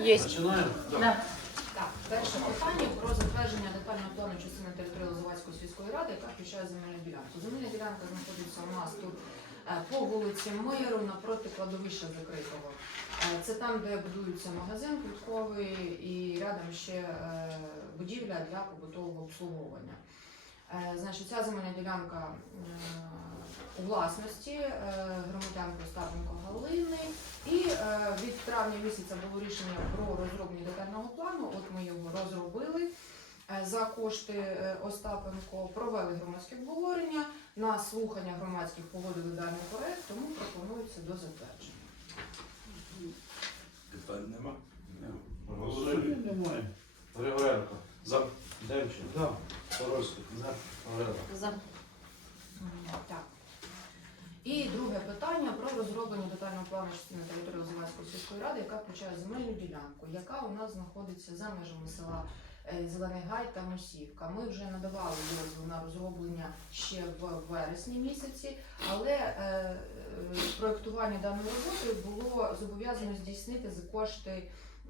Есть. Починаємо? Да. Так, перше питання про затвердження детального плану частини території Лозовацької сільської ради, яка включає земельну ділянку. Земельна ділянка знаходиться у нас тут е, по вулиці Миру напроти кладовища закритого. Е, Це там, де будується магазин квітковий і рядом ще е, будівля для побутового обслуговування. Е, Значить, ця земельна ділянка е, у власності е, громадянки Остапенко Галини. І від травня місяця було рішення про розроблення детального плану. От ми його розробили за кошти Остапенко, провели громадське обговорення. На слухання громадських погодили даний проект, тому пропонується до затвердження. Питань нема? Голосуємо. Немає. Григоренко. За. Демчин. За. За. Так. І друге питання про розроблення детального плану частини території Лозівацької сільської ради, яка включає земельну ділянку, яка у нас знаходиться за межами села е, Зелений Гай та Мосівка. Ми вже надавали дозвіл на розроблення ще в вересні місяці, але е, е, проектування даної роботи було зобов'язано здійснити за кошти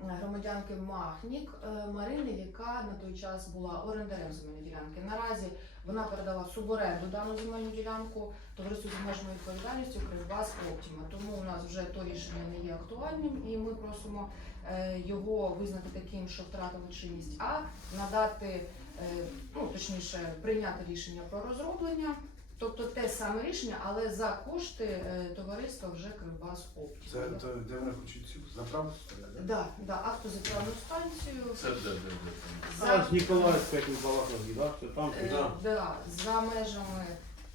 громадянки Махнік е, Марини, яка на той час була орендарем земельної ділянки. Наразі вона передала суборенду дану земельну ділянку товариству з обмеженою відповідальністю Кривбас Оптіма. Тому у нас вже то рішення не є актуальним, і ми просимо е, його визнати таким, що втратило чинність, а надати, е, ну точніше, прийняти рішення про розроблення. Тобто те саме рішення, але за кошти е, товариства вже Кривбас Оптіма. Це то, де вони хочуть цю заправку стояти? Да, да, автозаправну станцію. Це де, де, де там? За, Ніколаївська, як він балакав, да? Це там. е, Да. да, за межами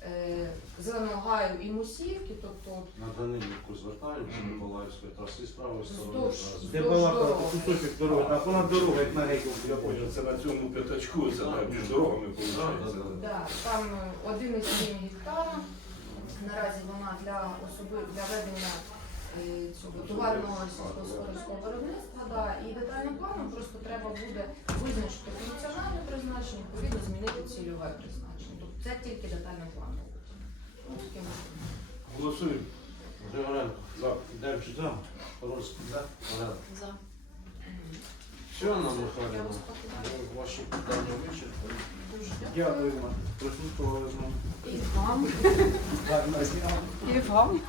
е, Зеленого Гаю і Мусівки, тобто На Данилівку звертаємося, Миколаївської траси з правої сторони. Вздовж. зараз. Де Вздовж балакав, дороги. кусочок дороги, а понад дорога, як на гейку. Я понял, це на цьому п'ятачку, це так, між дорогами виходить. Да, там е, 1,7 гектара. Наразі вона для особи для ведення е, цього товарного сільськогосподарського виробництва. Да, і детальним планом просто треба буде визначити функціональне призначення, відповідно змінити цільове призначення. Це тільки детальний план. Ну, чином. Голосуємо. Григоренко. За. Демчин. За. Хорольський. За. Григоренко. За. Все, Анна Я Михайлівна. вас покидаю. Ваші питання вичерпані. Дуже Дякую вам. З нами. І вам. И вам.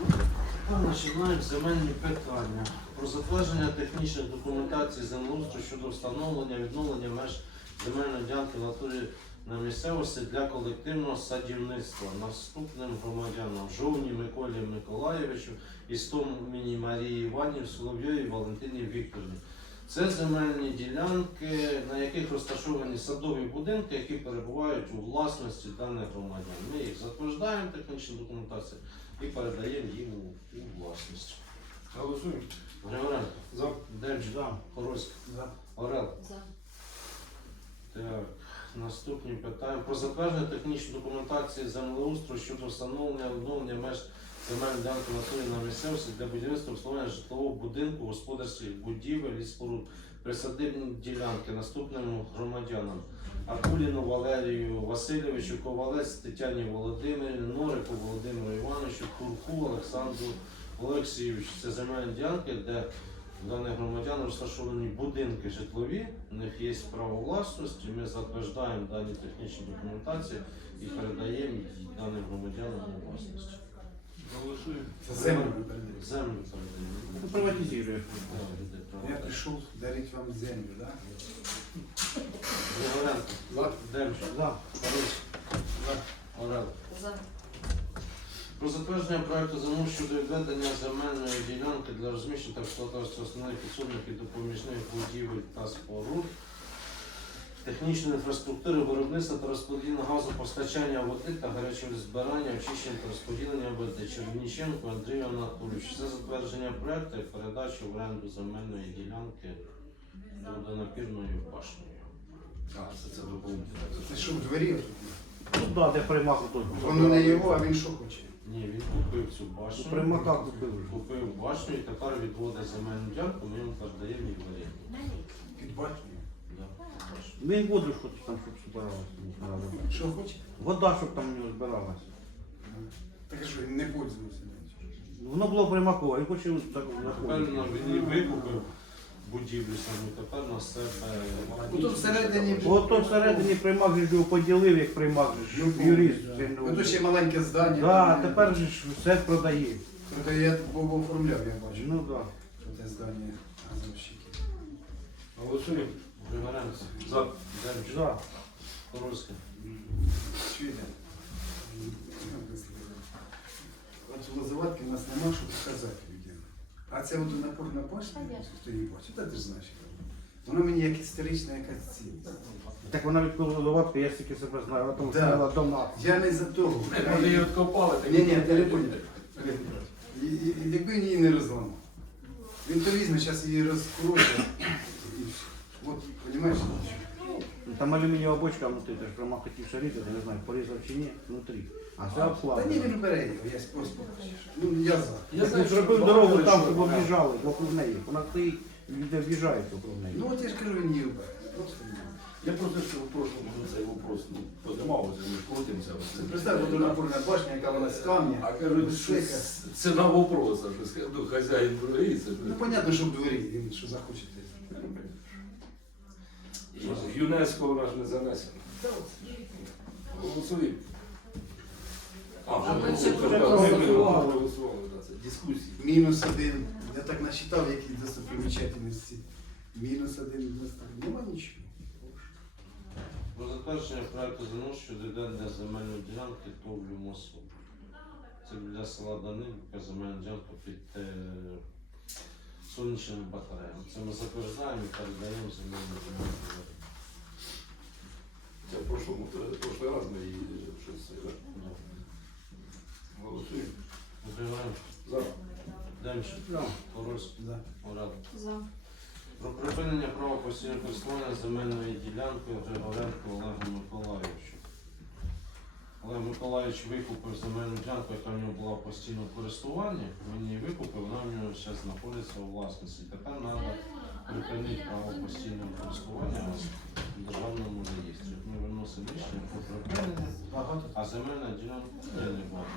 Починаємо земельні питання. Про затвердження технічних документацій землеустрою щодо встановлення відновлення меж земельної ділянки в натурі на місцевості для колективного садівництва наступним громадянам Жовні Миколі Миколаєвичу і Стоміні Марії Іванів, Соловйові Валентині Вікторівні. Це земельні ділянки, на яких розташовані садові будинки, які перебувають у власності даних громадян. Ми їх затверджуємо технічну документацію і передаємо їм у, у власність. Голосуємо. Григоренко, За. Демчик, За. Хорольський, За. Орел. За. Так, наступні питання. Про затвердження технічної документації землеустрою щодо встановлення відновлення меж земельної ділянки натурі на місцевості для будівництва обслуговування житлового будинку, господарських будівель і споруд. Присадибні ділянки наступним громадянам. Акуліну Валерію Васильовичу, Ковалець Тетяні Володимирівні, Норику Володимиру Івановичу, Курку Олександру Олексійовичу. Це земельні ділянки, де даних громадян розташовані будинки житлові, у них є право власності. Ми затверджуємо дані технічні документації і передаємо даним громадянам у власність. Це землю. Землю передаємо. Ну, Приватизує. Да, люди Я прийшов дарити вам землю, так? Григоренко, За. Демчик, За. Хорольський, Орел. За. Про затвердження проекту замов щодо відведення земельної ділянки для розміщення та експлуатації основних підсобних і допоміжних будівель та споруд, технічної інфраструктури, виробництва та розподілення газопостачання води та гарячого збирання, очищення та розподілення води Червініченко Андрію Анатолійовичу. Це затвердження проекту і передачу в оренду земельної ділянки водонапірною башнею. А, це це доповнення. Це що в дворі? тут? Ну да, де примак той. Воно не його, а він що хоче? Ні, він купив цю башню. Примака купив. Купив башню і тепер відводить земельну ділянку, ми йому передаємо її в оренду. Під башнею. Да. Він воду що там, щоб збиралася. Що хоче? Вода, щоб там у нього збиралася. Так що він не пользується. Воно було примакове, він хоче так Тепер знаходити. він її викупив будівлю. саму тепер на себе. Ну, тут всередині От то всередині приймак же ж його поділив, як приймак же ж Ну, юрист. да. він, Ну, тут ще маленьке здання. Да, там, тепер же ж все продає. Я був оформляв, я бачу. Ну да. Це здання газовщики. Голосуємо. Григоренко. За. Демченко. Да. Коровський. Чуєте? От лозоватки у нас нема що показати людям. А це от напорна пошті? хто її бачить, та ти ж знаєш. Вона мені як історична якась цінність. Так вона від колодоватки, я стільки себе знаю, а там Да. стояла дома. Я не за того. Вони її відкопали, Ні, ні, і Якби він її не розламав. Він то візьме, зараз її розкрутить. і все. От, розумієш? Ну, Там алюмінієва бочка внутрі, ти ж прямо хотів шарити, я не знаю, порізав чи ні, внутрі. А все Та ні, він бере його, я просто. Ну, я за. Я Я знаю, що зробив дорогу там, що щоб об'їжджали вокруг неї. Вона стоїть, люди в'їжджають вокруг неї. Ну от я ж кажу, він її бере. Просто він. Я просто що в прошлому году цей вопрос ну, поднимався, ми ж крутимося. Це представь, от напорна башня, яка вона з камня. А кажуть, що Шика. це на вопрос, а що сказав, ну, хазяїн дорогі, це ж- Ну, понятно, що в дворі, він що захоче. те. В ЮНЕСКО вона ж не занесена. Голосуємо. А, вже вже це дискусії. Мінус один. Я так насчитав, які достопримічательності. Мінус один, мінус три. Нема нічого. Про затвердження проекту ЗНО щодо відведення земельної ділянки ТОВлю МОСУ. Це для села Данилівка земельна ділянка під е, сонячними батареями. Це ми затверджуємо і передаємо земельну ділянку. Це в прошлому, в прошлий раз ми її щось е, голосуємо. Григоренко. За. Демченко. Да. Коровський. Да. Орел. За. Про припинення права постійного користування земельною ділянкою Григоренко Олегу Миколаївичу. Олег Миколаївич викупив земельну ділянку, яка в нього була в постійному користуванні. Він її викупив, вона в нього зараз знаходиться у власності. Тепер треба припинити право постійного користування в державному реєстрі. Ми виносимо рішення про припинення, а земельна ділянка я не бачу.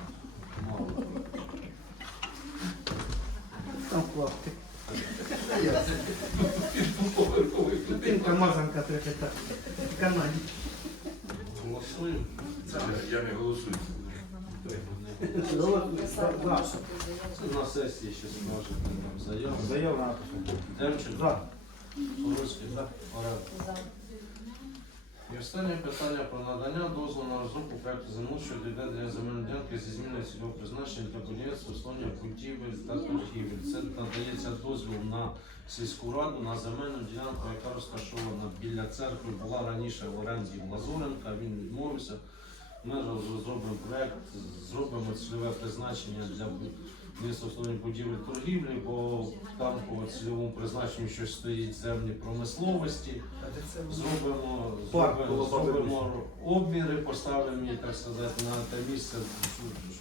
Мало. Там. Я. Мазанка трохи так. в Канаді. Голосуємо. Я- Я не голосую. На сесії ще скажете нам заяву. Заяву на. Демченко. За. Орел. І останнє питання про надання дозволу на розробку проекту землі щодо відведення земельної ділянки зі зміною цільового призначення для будівництва основних будівель та торгівель. Це надається дозвіл на сільську раду на земельну ділянку, яка розташована біля церкви, була раніше в оренді Лазуренка, він відмовився. Ми розробимо проект, зробимо цільове призначення для основних будівель торгівлі, бо там по цільовому призначенню щось стоїть землі промисловості. Це? Зробимо, зробимо, зробимо обміри, поставимо її, так сказати, на те місце,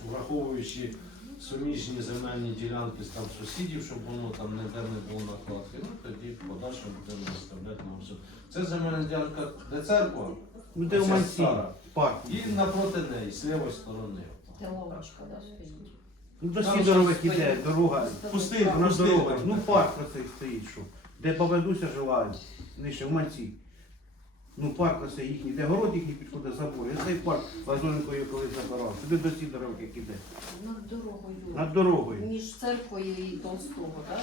враховуючи суміжні земельні ділянки там сусідів, щоб воно там ніде не було накладки. Ну тоді в подальшому будемо виставляти на все. Це земельна ділянка, де церква, Ну де Оця стара. Парк. і напроти неї, з лівої сторони. Це ловочка, да, стоїть? Ну до Там Сідорових щось іде, стоїть. дорога. Пустий, Вона пустий. дорога. Ну парк оцей стоїть, що. Де баба Дуся жила, нижче в Манці. Ну парк оцей їхній, де город їхній підходить забор. І цей парк Лазуренко його колись забирав. Сюди до Сідорових як іде. Над дорогою. Над дорогою. Між церквою і Толстого, так?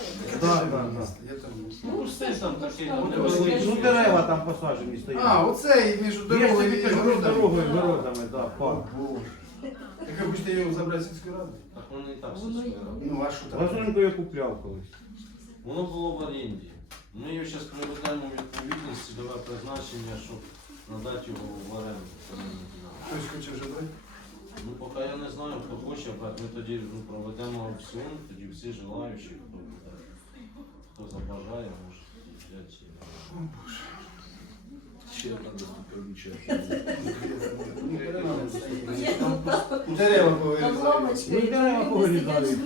Місто, я там. Ну, все ж там таке, вони великі. Ну дерева там посаджені стоять. А, оце і між Є ж дорогою і кажу, між городами. дорогою, городами, да, О, парк. Так ви хочете його забрати з сільської ради? Так вони і так все Воно справили. Ну, а що там? Лазуренко я купляв колись. Воно було в оренді. Ми його зараз приведемо у відповідність цільове призначення, щоб надати його в оренду. Хтось хоче вже брати? Ну, поки я не знаю, хто хоче брати, ми тоді ну, проведемо аукціон, тоді всі желаючі, хто, хто забажає, може взяти. Ще одна у дерева Там повирізали. Ну, дерева там повирізали.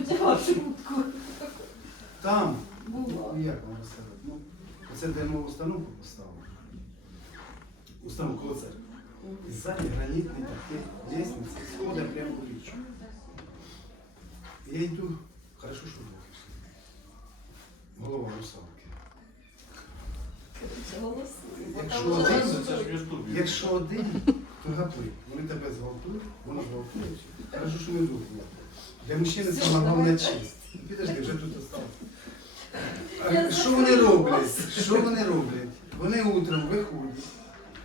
Там, Було. як оце де ми установку поставили. Установку коло церкви. І ззаді гранітний такий лестниці, сходи прямо у річку. Я йду, хорошо, що було. Голова русалки. Якщо один, Це. Якщо один, то гапли. Вони тебе зґвалтують, воно зґвалтує. Хорошо, що ми друг були. Для мужчини це головна честь. Ну, Підожди, вже тут що вони роблять? Що вони роблять? Вони утром виходять,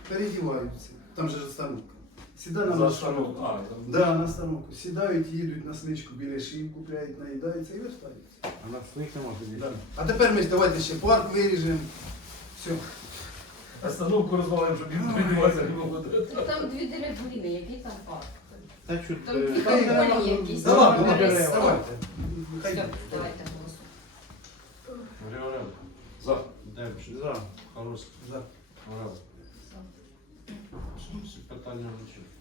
передіваються. Там же остановка. Сідають на остановку. А, там. Да, на остановку. Сідають, їдуть на сничку біля шиї, купляють, наїдаються і вертаються. А на своїх нема тоді. Да. А тепер ми давайте ще парк виріжемо. Все. Остановку розвалимо, щоб він піднімався не було. Там дві деревини, який там парк? Та що, Там е, дві там компанії дерева, якісь. Да ладно, дерева, ну, дерева. давайте. Хай Все, давайте За. Демченко, За. Хороший. За. Орел. Питання вручили.